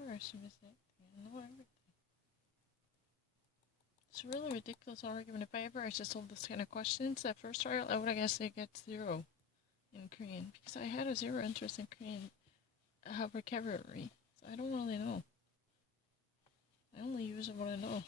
Ever assume is that I know everything. It's a really ridiculous argument. If I ever actually solved this kind of questions, that first trial, I would have guessed I get 0 in Korean. Because I had a 0 interest in Korean vocabulary. So I don't really know. I only use what I know.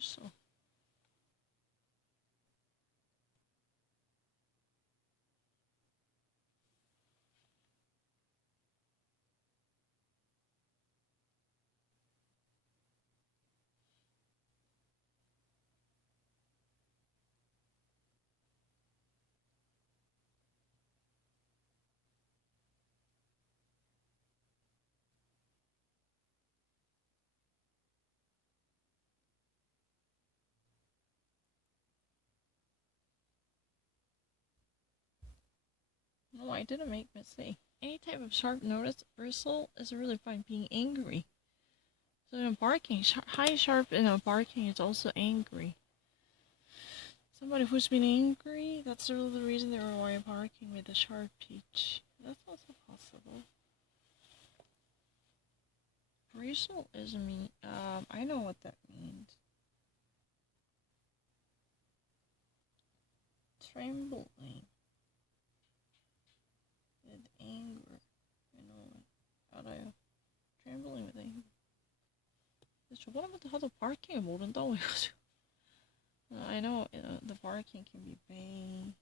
So. No, I didn't make mistake. Any type of sharp notice bristle is really fine being angry. So in barking, high sharp in a barking is also angry. Somebody who's been angry, that's really the reason they were barking with a sharp pitch. That's also possible. Bristle is mean. I know what that means. Trembling with anger. I know it. 알아요. Trembling with anger. 저번부터 하도 barking을 모른다고 해가지고. I know the barking can be bay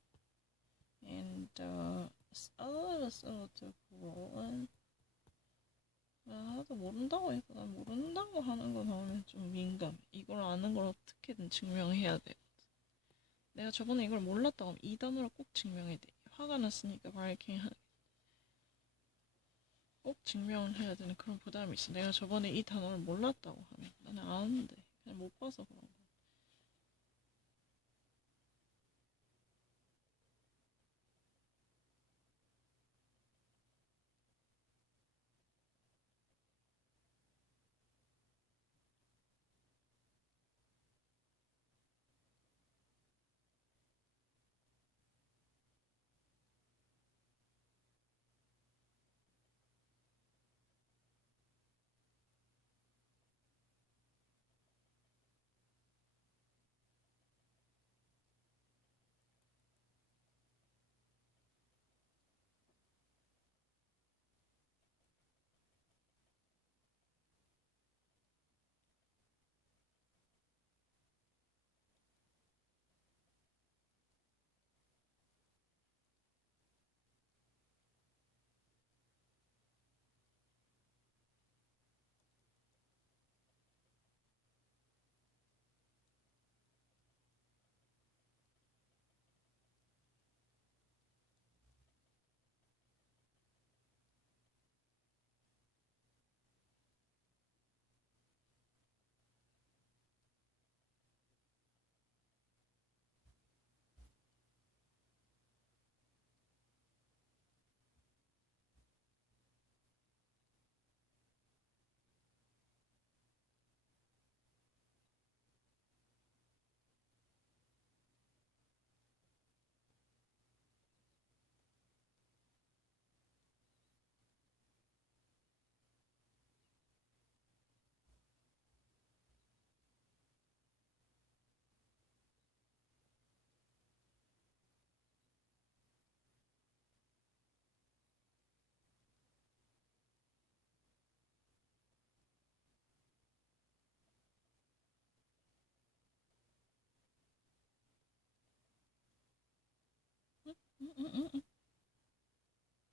and a little to growling. 하도 모른다고 해서 난 모른다고 하는 거 나오면 좀 민감해. 이걸 아는 걸 어떻게든 증명해야 돼. 내가 저번에 이걸 몰랐다고 하면 이 단어를 꼭 증명해야 돼. 화가 났으니까 barking 하는 꼭 증명을 해야 되는 그런 부담이 있어. 내가 저번에 이 단어를 몰랐다고 하면 나는 아는데 그냥 못 봐서 그런 거야.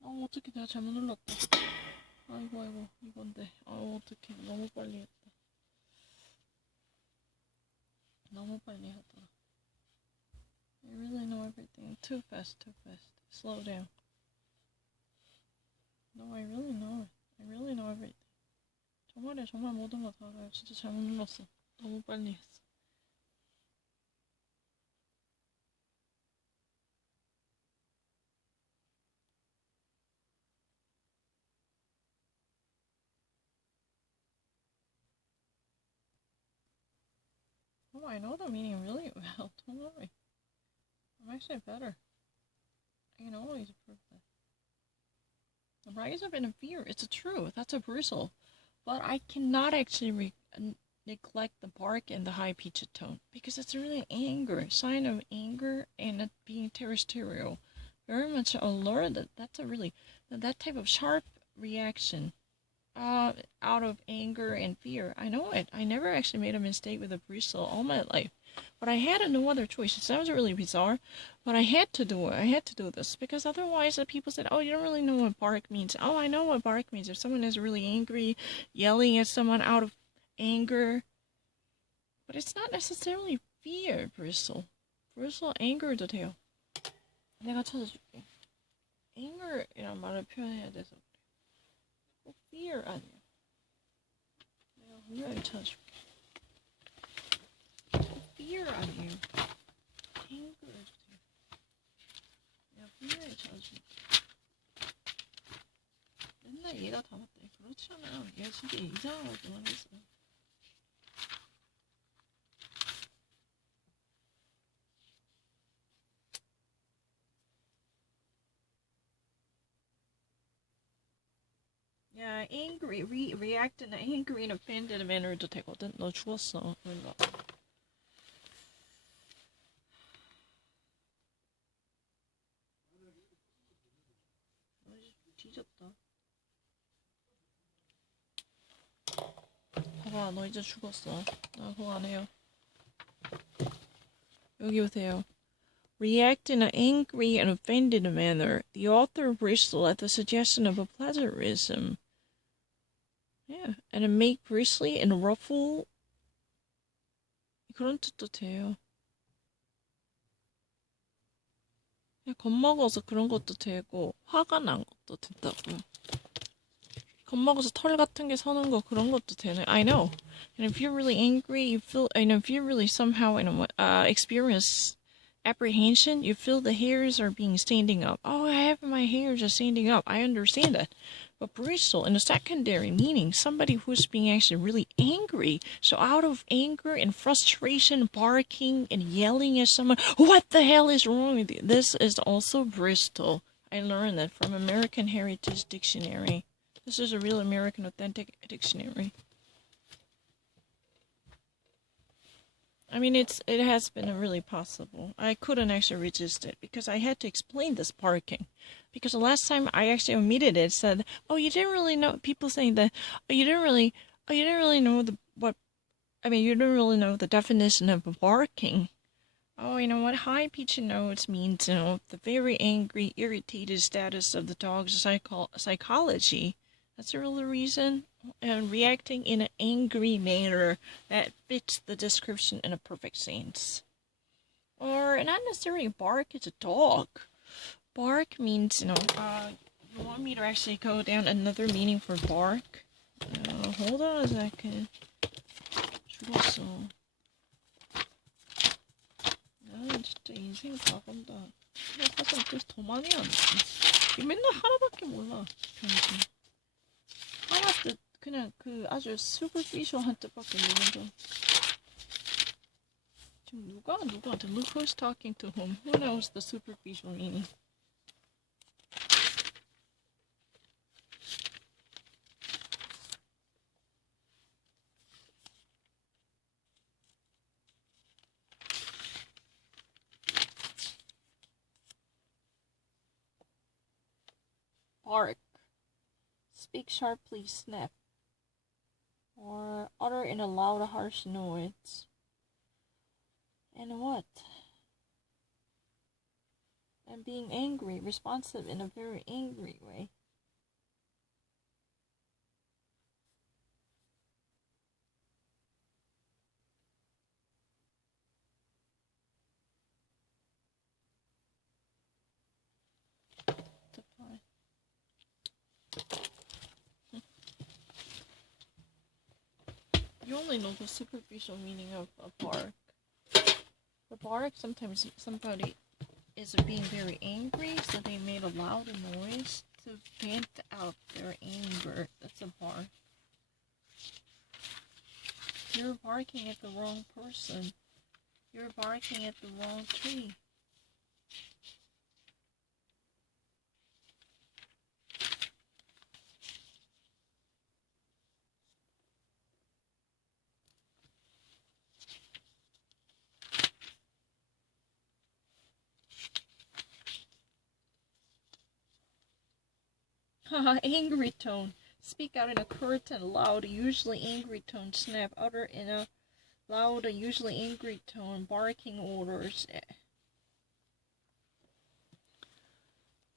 어떡해. 내가 잘못 눌렀다. 아이고, 이건데. 어떡해. 너무 빨리 했다. 너무 빨리 하더라. I really know everything. Too fast. Slow down. No, I really know it. I really know everything. 정말 모든 거 다 알아요. 진짜 잘못 눌렀어. 너무 빨리 했어. Oh, I know the meaning really well. Don't worry. I'm actually better. I can always prove that. The rise of inner fear. It's true. That's a bristle. But I cannot actually neglect the bark and the high pitched tone because it's really anger, sign of anger and it being terrestrial. Very much alert that that's a really that type of sharp reaction out of anger and fear. I know it. I never actually made a mistake with a bristle all my life. But I had no other choice. It sounds really bizarre, but I had to do it. I had to do this because otherwise people said, oh, you don't really know what bark means. Oh, I know what bark means. If someone is really angry, yelling at someone out of anger. But it's not necessarily fear, bristle. Bristle, anger도 돼요. 내가 찾아줄게. anger이란 말을 표현해야 돼서 꼭 fear 아니야. 내가 분명히 찾아줄게. fear 아니에요. anger 해주세요. 내가 분명히 찾아줄게. 맨날 얘가 다 맞대. 그렇지 않아요. 얘가 진짜 이상한 걸 그만했어요. Yeah, angry, react in an angry and offended manner도 되거든. 너 죽었어. 일로. 뒤졌다. 봐봐, 너 이제 죽었어. 나 그거 안 해요. 여기 보세요. React in an angry and offended manner. The author bristled at the suggestion of a plagiarism. Yeah, and make bristly and ruffle. 그런 뜻도 돼요. 겁먹어서 그런 것도 되고 화가 난 것도 된다고요. 겁먹어서 털 같은 게 서는 거 그런 것도 되네. I know. And if you're really angry, you feel. And if you really somehow experience apprehension, you feel the hairs are being standing up. Oh, I have my hairs are standing up. I understand that. But bristle, in a secondary meaning, somebody who's being actually really angry. So out of anger and frustration, barking and yelling at someone, what the hell is wrong with you? This is also bristle. I learned that from American Heritage Dictionary. This is a real American authentic dictionary. I mean, it has been really possible. I couldn't actually resist it because I had to explain this barking. Because the last time I actually omitted it, said, "Oh, you didn't really know." People saying that, "Oh, you didn't really know you didn't really know the definition of barking." Oh, you know what? High-pitched notes means, the very angry, irritated status of the dog's psychology. That's the real reason. And reacting in an angry manner that fits the description in a perfect sense. Or not necessarily bark, it's a dog. Bark means, you want me to actually go down another meaning for bark? Hold on a second. 죽었어. 진짜 인생 다 간다. 그냥 가서 그래서 더 많이 하네. 맨날 하나밖에 몰라. 평소에. 하나 뜻 그냥 아주 superficial한 뜻밖에 모르는. 지금 누구한테 look who's talking to whom? Who knows the superficial meaning? Bark. Speak sharply, snap. Or utter in a loud, harsh noise. And what? and being angry, responsive in a very angry way. You only know the superficial meaning of a bark. The bark, sometimes somebody is being very angry, so they made a loud noise to vent out their anger. That's a bark. You're barking at the wrong person. You're barking at the wrong tree. Angry tone. Speak out in a curt and loud, usually angry tone. Snap. Utter in a loud, usually angry tone. Barking orders.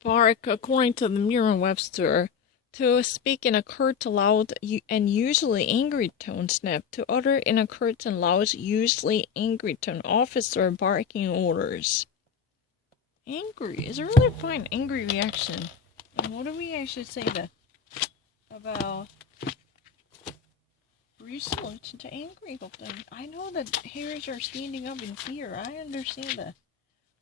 Bark, according to the Merriam-Webster, to speak in a curt, loud, and usually angry tone. Snap. To utter in a curt and loud, usually angry tone. Officer barking orders. Angry is a really fine angry reaction. And what do we actually say that about Bristol to angry about them? I know that hairs are standing up in fear. I understand that.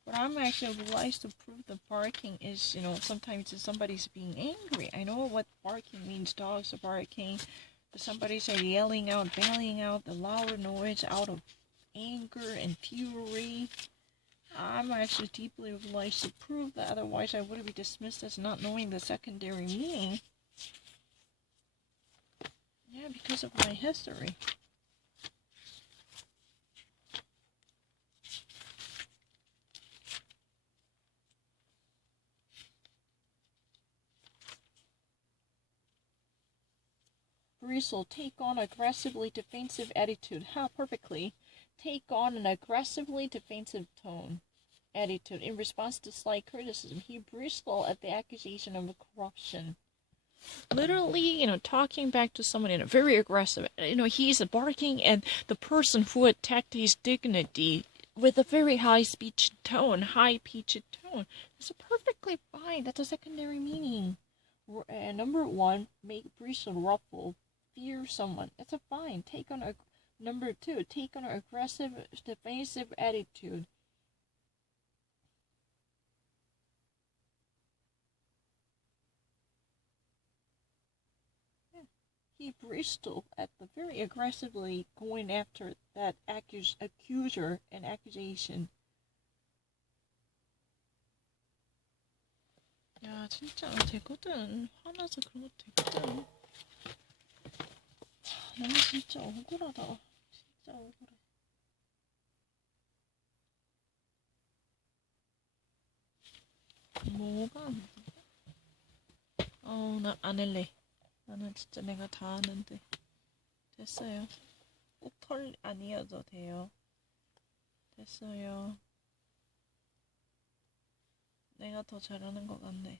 But I'm actually obliged to prove that barking is, sometimes somebody's being angry. I know what barking means. Dogs are barking. But somebody's yelling out, bailing out the loud noise out of anger and fury. I'm actually deeply obliged to prove that, otherwise I would be dismissed as not knowing the secondary meaning. Yeah, because of my history. Bristle, take on aggressively defensive attitude. How perfectly. Take on an aggressively defensive attitude. In response to slight criticism, he bristled at the accusation of corruption. Literally, talking back to someone in a very aggressive, he's barking at the person who attacked his dignity with a very high-pitched tone. It's perfectly fine. That's a secondary meaning. Number one, make bristle, ruffle, fear someone. That's a fine. Number two, take on an aggressive, defensive attitude. He bristled at the very aggressively going after that accuser and accusation. 야, 진짜 되거든. 화나서 그런 거 되거든. 너무 진짜 억울하다. 진짜 억울해. 뭐가? 나 안 할래. 나는 진짜 내가 다 아는데. 됐어요. 꼭 털 아니어도 돼요. 됐어요. 내가 더 잘하는 것 같네.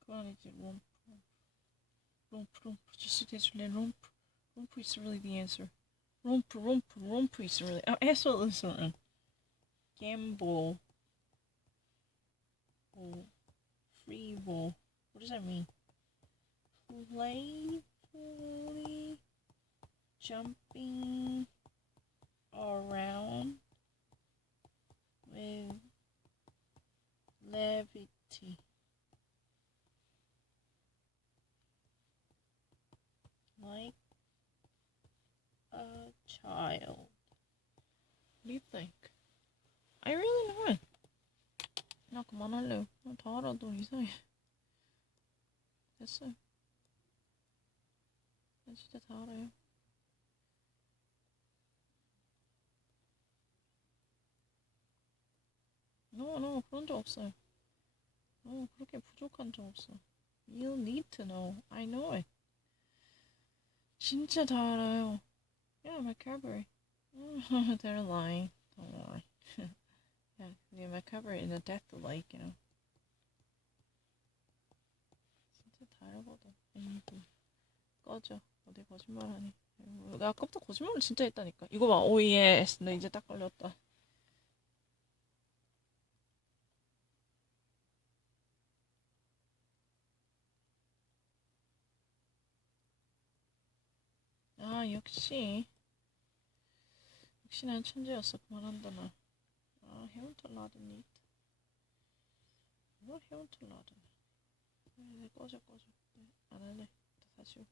그건 이제 롬프. Just 대줄래 롬프. 롬프 is really the answer. 롬프 is really. absolutely certain. Gamble. Frivol. What does that mean? Playfully jumping around levity. Like a child. What do you think? I really know it. 나 그만할래요. 다 알아도 이상해. 됐어요. 나 진짜 다 알아요. No, 그런 적 없어요. 그렇게 부족한 적 없어. You need to know. I know it. 진짜 다 알아요. Yeah, my vocabulary. They're lying. Don't lie. Yeah, my vocabulary in a death like, you know. 진짜 다 알거든. 아이고, 꺼져. 어디 거짓말하니. 나 아까부터 거짓말을 진짜 했다니까. 이거 봐. 오, 예스. 나 이제 딱 걸렸다. 아, 역시 난 천재였어. 그만한다 나. 아, 해운털라든 니. 뭐 해운털라든. 꺼져. 안 할래. 다시.